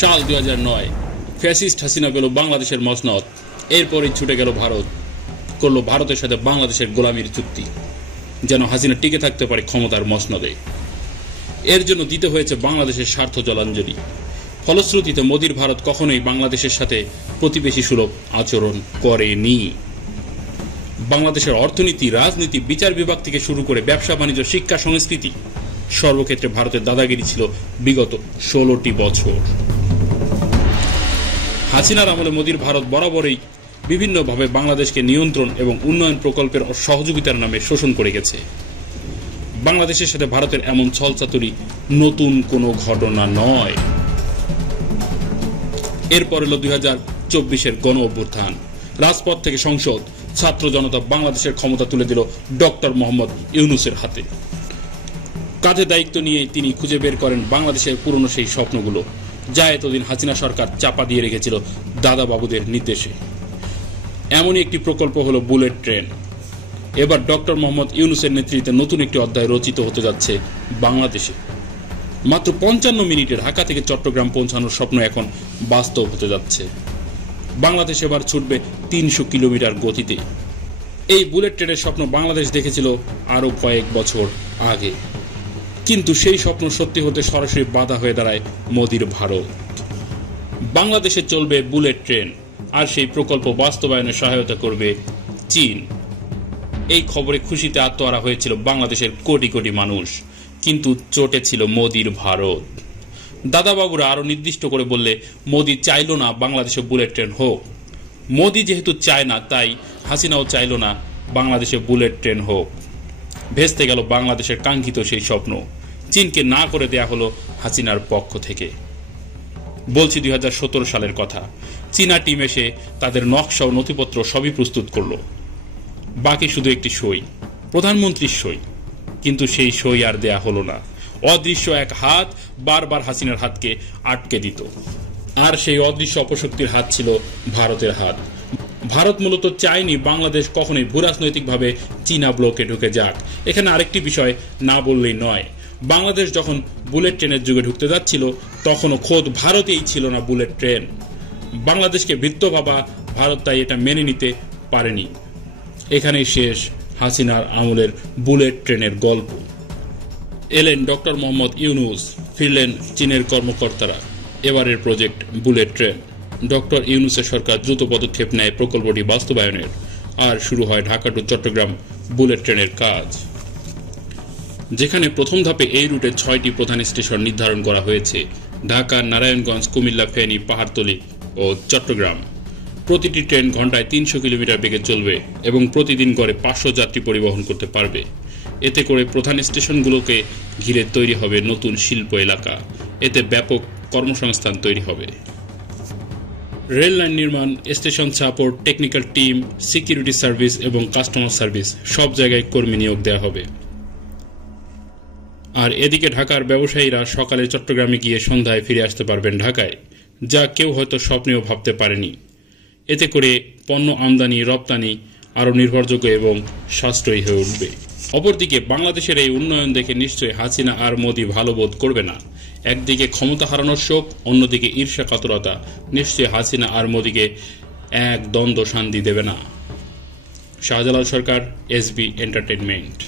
সাল 2009 ফ্যাসিস্ট হাসিনা পেল বাংলাদেশের মসনদ। এরপরই ছুটে গেল ভারত, করল ভারতের সাথে বাংলাদেশের গোলামির চুক্তি, যেন হাসিনা টিকে থাকতে পারে ক্ষমতার মসনদে। এর জন্য দিতে হয়েছে বাংলাদেশের স্বার্থ জলাঞ্জলি। ফলশ্রুতিতে মোদির ভারত কখনোই বাংলাদেশের সাথে প্রতিবেশী সুলভ আচরণ করেনি। বাংলাদেশের অর্থনীতি, রাজনীতি, বিচার বিভাগ থেকে শুরু করে ব্যবসা বাণিজ্য, শিক্ষা, সংস্কৃতি সর্বক্ষেত্রে ভারতের দাদাগিরি ছিল বিগত 16টি বছর। হাসিনার আমলে মোদির ভারত বরাবরই বিভিন্নভাবে বাংলাদেশকে নিয়ন্ত্রণ এবং উন্নয়ন প্রকল্পের সহযোগিতার নামে শোষণ করে গেছে। বাংলাদেশের সাথে ভারতের এমন ছলচাতুরি নতুন কোনো ঘটনা নয়। এরপর এলো 2024-এর গণ অভ্যুত্থান। রাজপথ থেকে সংসদ, ছাত্র জনতা বাংলাদেশের ক্ষমতা তুলে দিল ডক্টর মোহাম্মদ ইউনূসের হাতে। কাঁধে দায়িত্ব নিয়ে তিনি খুঁজে বের করেন বাংলাদেশের পুরনো সেই স্বপ্নগুলো, যা এতদিন হাসিনা সরকার চাপা দিয়ে রেখেছিল দাদা বাবুদের নির্দেশে। এমনই একটি প্রকল্প হলো বুলেট ট্রেন। এবার ডক্টর মোহাম্মদ ইউনূসের নেতৃত্বে নতুন একটি অধ্যায় রচিত হতে যাচ্ছে বাংলাদেশে। মাত্র 55 মিনিটে ঢাকা থেকে চট্টগ্রাম পৌঁছানোর স্বপ্ন এখন বাস্তব হতে যাচ্ছে। বাংলাদেশ এবার ছুটবে 300 কিলোমিটার গতিতে। এই বুলেট ট্রেনের স্বপ্ন বাংলাদেশ দেখেছিল আরো কয়েক বছর আগে, কিন্তু সেই স্বপ্ন সত্যি হতে সরাসরি বাধা হয়ে দাঁড়ায় মোদির ভারত। বাংলাদেশে চলবে বুলেট ট্রেন, আর সেই প্রকল্প বাস্তবায়নে সহায়তা করবে চীন। এই খবরে খুশিতে আত্মহারা হয়েছিল বাংলাদেশের কোটি কোটি মানুষ, কিন্তু চটে ছিল মোদির ভারত। দাদাবাবুরা আরো নির্দিষ্ট করে বললে, মোদি চাইল না বাংলাদেশে বুলেট ট্রেন হোক। মোদি যেহেতু চায় না, তাই হাসিনাও চাইল না বাংলাদেশে বুলেট ট্রেন হোক। ভেস্তে গেল বাংলাদেশের কাঙ্ক্ষিত সেই স্বপ্ন। চীনকে না করে দেয়া হলো হাসিনার পক্ষ থেকে। বলছি 2017 সালের কথা। চীনা টিম এসে তাদের নকশা ও নথিপত্র সবই প্রস্তুত করলো, বাকি শুধু একটি সই, প্রধানমন্ত্রীর সই। কিন্তু সেই সই আর দেয়া হলো না। অদৃশ্য এক হাত বারবার হাসিনার হাতকে আটকে দিত, আর সেই অদৃশ্য অপশক্তির হাত ছিল ভারতের হাত। ভারত মূলত চায়নি বাংলাদেশ কখনোই ভূরাজনৈতিকভাবে চীনা ব্লকে ঢুকে যাক। এখানে আরেকটি বিষয় না বললেই নয়, বাংলাদেশ যখন বুলেট ট্রেনের যুগে ঢুকতে যাচ্ছিল, তখনও খোদ ভারতেই ছিল না বুলেট ট্রেন। বাংলাদেশকে ভৃত্য ভাবা ভারত তাই এটা মেনে নিতে পারেনি। এখানেই শেষ হাসিনার আমলের বুলেট ট্রেনের গল্প। এলেন ডক্টর মোহাম্মদ ইউনূস, ফিরলেন চীনের কর্মকর্তারা। এবারের প্রজেক্ট বুলেট ট্রেন। ডক্টর ইউনূসের সরকার দ্রুত পদক্ষেপ নেয় প্রকল্পটি বাস্তবায়নের, আর শুরু হয় ঢাকা টু চট্টগ্রাম বুলেট ট্রেনের কাজ। যেখানে প্রথম ধাপে এই রুটে 6টি প্রধান স্টেশন নির্ধারণ করা হয়েছে: ঢাকা, নারায়ণগঞ্জ, কুমিল্লা, ফেনী, পাহাড়তলী ও চট্টগ্রাম। প্রতিটি ট্রেন ঘন্টায় 300 কিলোমিটার বেগে চলবে এবং প্রতিদিন গড়ে 500 যাত্রী পরিবহন করতে পারবে। এতে করে প্রধান স্টেশনগুলোকে ঘিরে তৈরি হবে নতুন শিল্প এলাকা। এতে ব্যাপক কর্মসংস্থান তৈরি হবে। রেল লাইন নির্মাণ, station support, technical team, security service এবং কাস্টমার সার্ভিস সব জায়গায় কর্মী নিয়োগ দেওয়া হবে। আর এদিকে ঢাকার ব্যবসায়ীরা সকালে চট্টগ্রামে গিয়ে সন্ধ্যায় ফিরে আসতে পারবেন ঢাকায়, যা কেউ হয়তো স্বপ্নেও ভাবতে পারেনি। এতে করে পণ্য আমদানি রপ্তানি আরও নির্ভরযোগ্য এবং সাশ্রয়ী হয়ে উঠবে। অপরদিকে বাংলাদেশের এই উন্নয়ন দেখে নিশ্চয়ই হাসিনা আর মোদি ভালো বোধ করবে না। একদিকে ক্ষমতা হারানোর শোক, অন্যদিকে ঈর্ষা কাতরতা নিশ্চয়ই হাসিনা আর মোদিকে এক দ্বন্দ্ব শান্তি দেবে না। শাহজালাল সরকার, SB এন্টারটেইনমেন্ট।